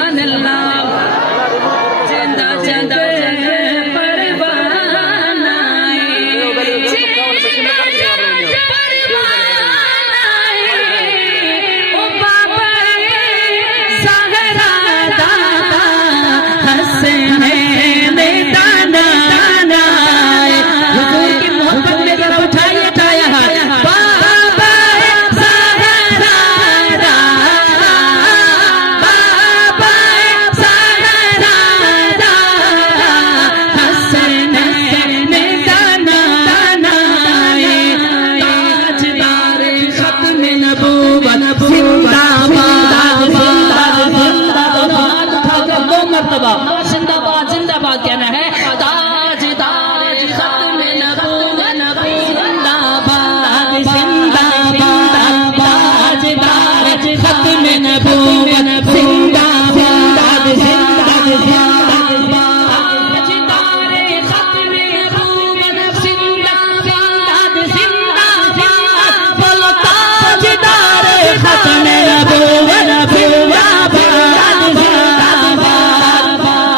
सुभान अल्लाह। जिंदा जिंदा जिंदाबाद जिंदाबाद कहना है। ताजदार खत्म नबूवत जिंदाबाद जिंदाबाद, ताजदार खत्म नबूवत जिंदाबाद जिंदाबाद, ताजदार खत्म नबूवत जिंदाबाद जिंदाबाद, बोलो ताजदार खत्म नबूवत जिंदाबाद।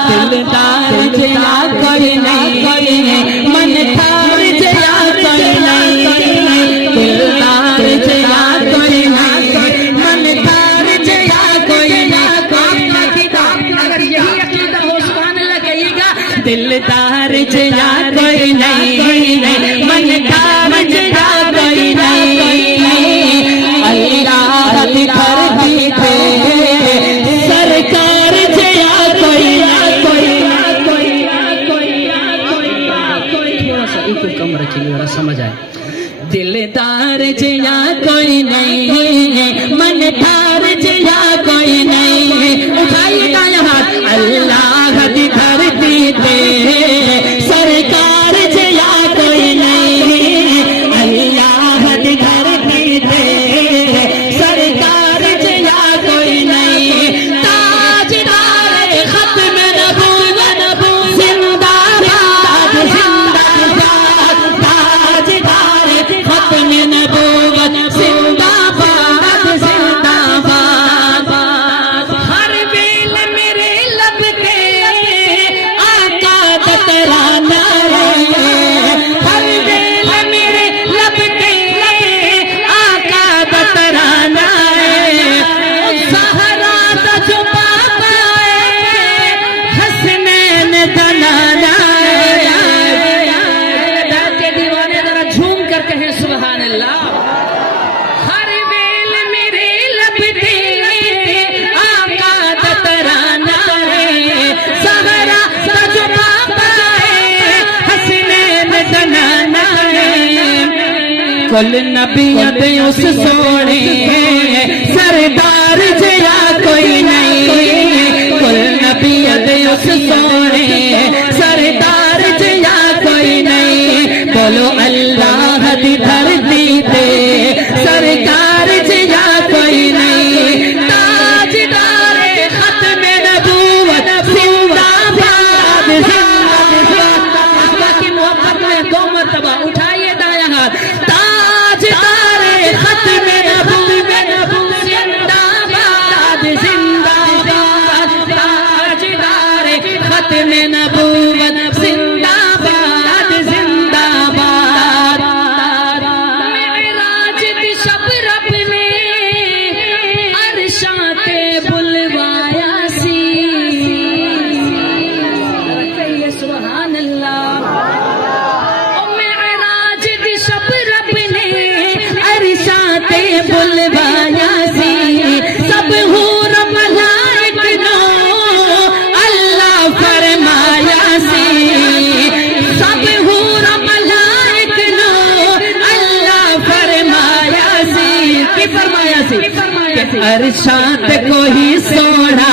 दिलदार जया कोई नहीं, मन थार जया कोई नहीं, दिलदार जया कोई नहीं, मन थार जया कोई नहीं। अगर यही अकीदा हो सुभान अल्लाह कहिएगा। दिलदार जया कोई नहीं, मन थार जया कोई नहीं, अल्लाह की धरती पे सरकार जया कोई कम रखिए जरा समझ आए। दिलदार जया कोई नहीं, मन थार जया कोई नहीं, उठाइए दाया हाथ। अल्लाह की धरती पे सरकार जया कोई नहीं, अल्लाह की धरती पे सरकार जया कोई नहीं, ताजदार खत्म नबूवत जिंदाबाद जिंदाबाद, ताजदार खत्म नबूवत जिंदाबाद जिंदाबाद। हर बेल मेरे लब के आका का तराना है, हर बेल मेरे लब के आका का तराना है, ज़हरा का जो पापा है हसनैन दलाना है। दर्द के दीवाने जरा झूम कर कहें सुभान अल्लाह। हर बेल मेरे लब पे आका का तराना है, ज़हरा का जो पापा है हसनैन दलाना है। कुल नबियत उस सोने सरदार जया कोई नहीं, कुल नबियत उस सोने सरदार जया कोई नहीं, बोलो अल्लाह की धरती पे सरकार जया कोई नहीं, ताजदार खत्म नबूवत जिंदाबाद जिंदाबाद। अल्लाह की मोहब्बत में दो मरतबा उठाइए दाया हाथ। ताजदार खत्म नबूवत जिंदाबाद जिंदाबाद, ताजदार खत्म नबूवत जिंदाबाद जिंदाबाद। मेराज की शब रब ने अरशाते बुलवाया सी, कहिए सुभान अल्लाह। मेराज की शब रब ने अरशाते बुलवाया सी, सब हूर मलाइक नो अल्लाह फरमाया सी, सब हूर मलाइक नो अल्लाह फरमाया सी। की फरमाया सी? अरशात को ही सोना